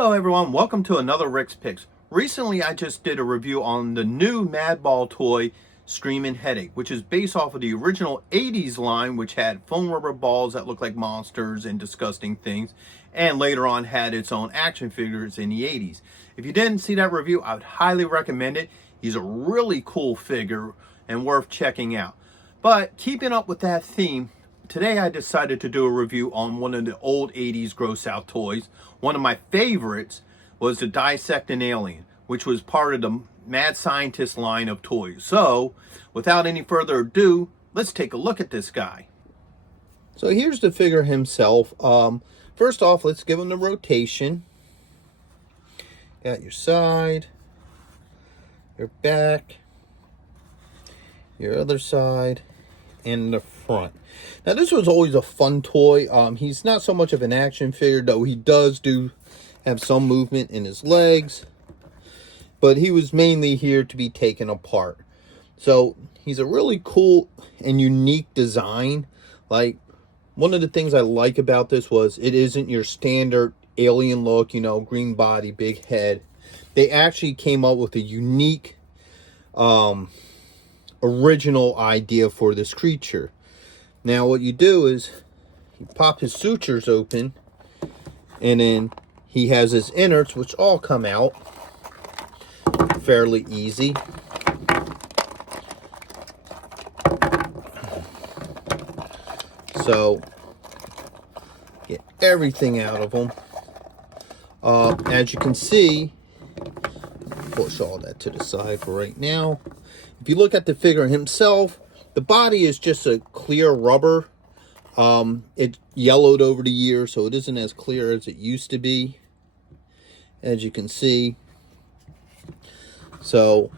Hello everyone, welcome to another Rick's Picks. Recently I just did a review on the new Madball toy Screamin' Headache, which is based off of the original 80s line, which had foam rubber balls that looked like monsters and disgusting things, and later on had its own action figures in the 80s. If you didn't see that review, I would highly recommend it. He's a really cool figure and worth checking out. But keeping up with that theme, today I decided to do a review on one of the old 80s gross out toys. One of my favorites was the Dissect an Alien, which was part of the Mad Scientist line of toys. So, without any further ado, let's take a look at this guy. So here's the figure himself. First off, let's give him the rotation. Got your side, your back, your other side, and the front. Now this was always a fun toy. He's not so much of an action figure, though he does have some movement in his legs, but he was mainly here to be taken apart. So he's a really cool and unique design. Like, one of the things I like about this was it isn't your standard alien look, you know, green body, big head. They actually came up with a unique original idea for this creature. Now what you do is you pop his sutures open, and then he has his innards, which all come out fairly easy. So get everything out of him. As you can see, push all that to the side for right now. If you look at the figure himself, the body is just a clear rubber. It yellowed over the years, so it isn't as clear as it used to be, as you can see. So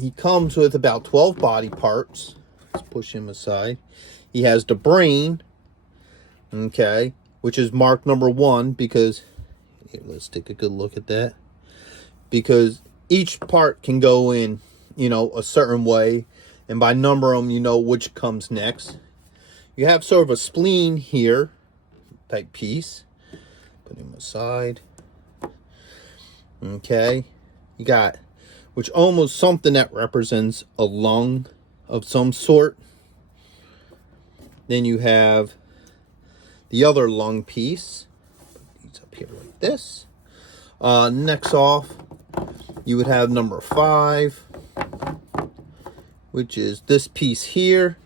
he comes with about 12 body parts. Let's push him aside. He has the brain, okay, which is marked number 1 because, here, let's take a good look at that, because each part can go in, you know, a certain way, and by number them, you know which comes next. You have sort of a spleen here type piece. Put him aside. Okay. You got, which almost something that represents a lung of some sort. Then you have the other lung piece. Put these up here like this. Next off, you would have number 5, which is this piece here,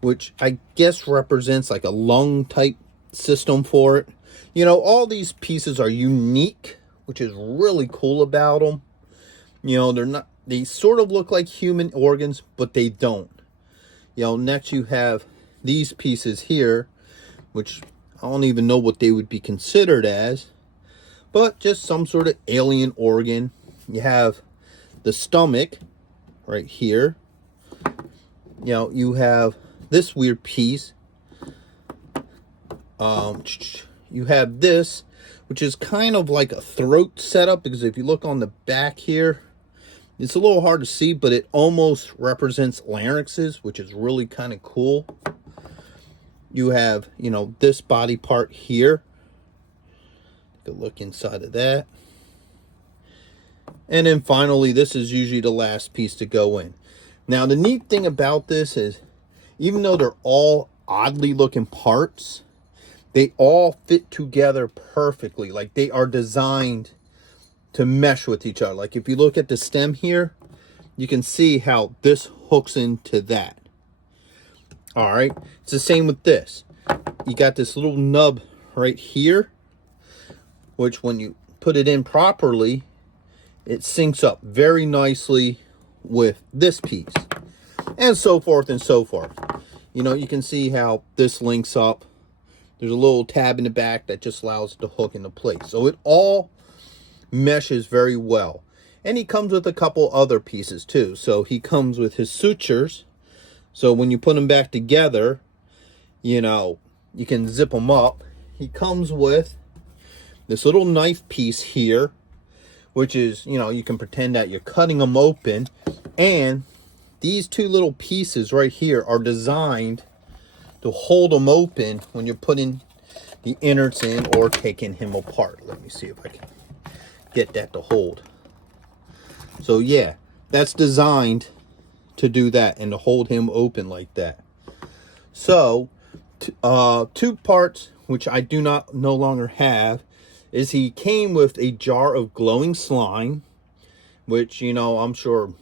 which I guess represents like a lung type system for it. You know, all these pieces are unique, which is really cool about them. You know, they sort of look like human organs, but they don't. You know, next you have these pieces here, which I don't even know what they would be considered as, but just some sort of alien organ. You have the stomach right here. You know, you have this weird piece. You have this, which is kind of like a throat setup, because if you look on the back here, it's a little hard to see, but it almost represents larynxes, which is really kind of cool. You have, you know, this body part here. Take a look inside of that. And then finally, this is usually the last piece to go in. Now, the neat thing about this is, even though they're all oddly looking parts, they all fit together perfectly. Like, they are designed to mesh with each other. Like, if you look at the stem here, you can see how this hooks into that. All right. It's the same with this. You got this little nub right here, which when you put it in properly, it syncs up very nicely with this piece, and so forth and so forth. You know, you can see how this links up. There's a little tab in the back that just allows it to hook into place. So it all meshes very well. And he comes with a couple other pieces too. So he comes with his sutures. So when you put them back together, you know, you can zip them up. He comes with this little knife piece here, which is, you know, you can pretend that you're cutting them open. And these two little pieces right here are designed to hold them open when you're putting the innards in or taking him apart. Let me see if I can get that to hold. So yeah, that's designed to do that and to hold him open like that. So, two parts which I do not no longer have is he came with a jar of glowing slime, which, you know, I'm sure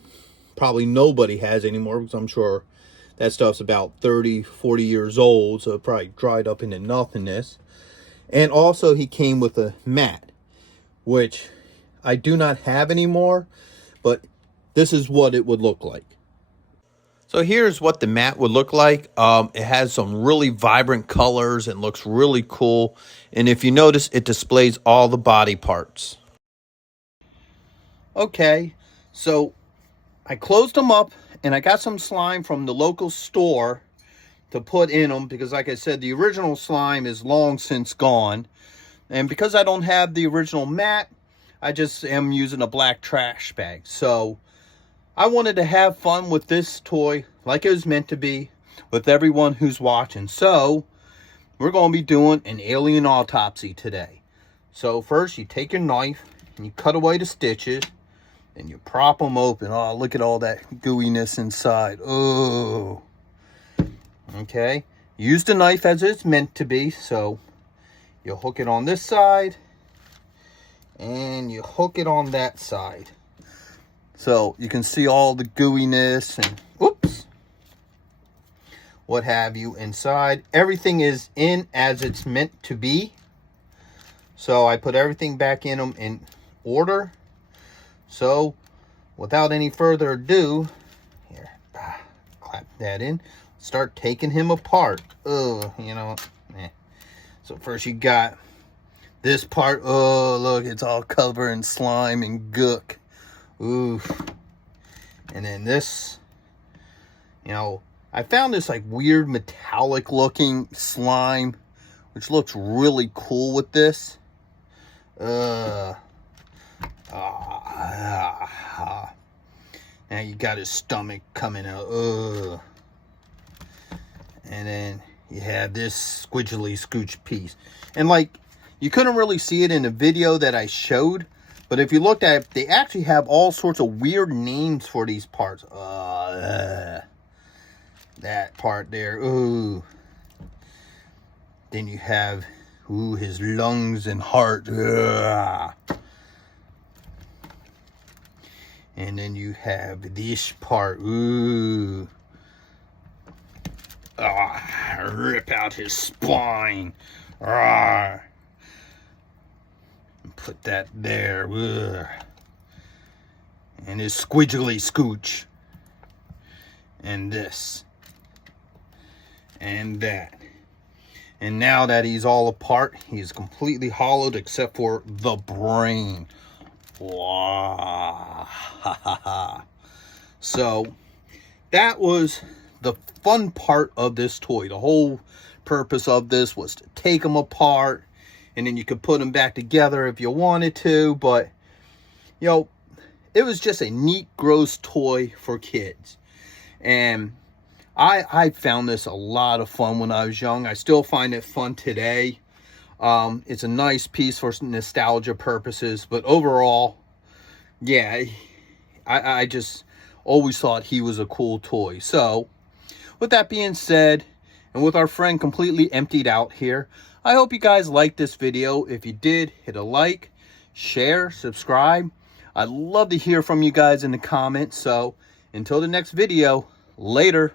probably nobody has anymore, because I'm sure that stuff's about 30, 40 years old, so it probably dried up into nothingness. And also he came with a mat, which I do not have anymore, but this is what it would look like. So here's what the mat would look like. It has some really vibrant colors and looks really cool. And if you notice, it displays all the body parts. Okay, so I closed them up and I got some slime from the local store to put in them, because like I said, the original slime is long since gone. And because I don't have the original mat, I just am using a black trash bag. So I wanted to have fun with this toy like it was meant to be with everyone who's watching. So we're going to be doing an alien autopsy today. So first you take your knife and you cut away the stitches and you prop them open. Oh, look at all that gooiness inside. Oh. Okay. Use the knife as it's meant to be. So you hook it on this side and you hook it on that side. So you can see all the gooiness and oops, what have you inside. Everything is in as it's meant to be. So I put everything back in them in order. So without any further ado, here, clap that in. Start taking him apart. Oh, you know. So first you got this part. Oh, look, it's all covered in slime and gook. Ooh. And then this, you know, I found this like weird metallic looking slime, which looks really cool with this. Now you got his stomach coming out. And then you have this squidgely scooch piece. And like, you couldn't really see it in the video that I showed, but if you looked at it, they actually have all sorts of weird names for these parts. That part there. Ooh. Then you have, ooh, his lungs and heart. Ugh. And then you have this part. Ooh. Rip out his spine. Put that there. Ugh. And his squidgely scooch. And this. And that. And now that he's all apart, he's completely hollowed except for the brain. Wow. So that was the fun part of this toy. The whole purpose of this was to take them apart, and then you could put them back together if you wanted to. But, you know, it was just a neat, gross toy for kids. And I found this a lot of fun when I was young. I still find it fun today. It's a nice piece for nostalgia purposes. But overall, yeah, I just always thought he was a cool toy. So, with that being said, and with our friend completely emptied out here, I hope you guys liked this video. If you did, hit a like, share, subscribe. I'd love to hear from you guys in the comments. So, until the next video, later.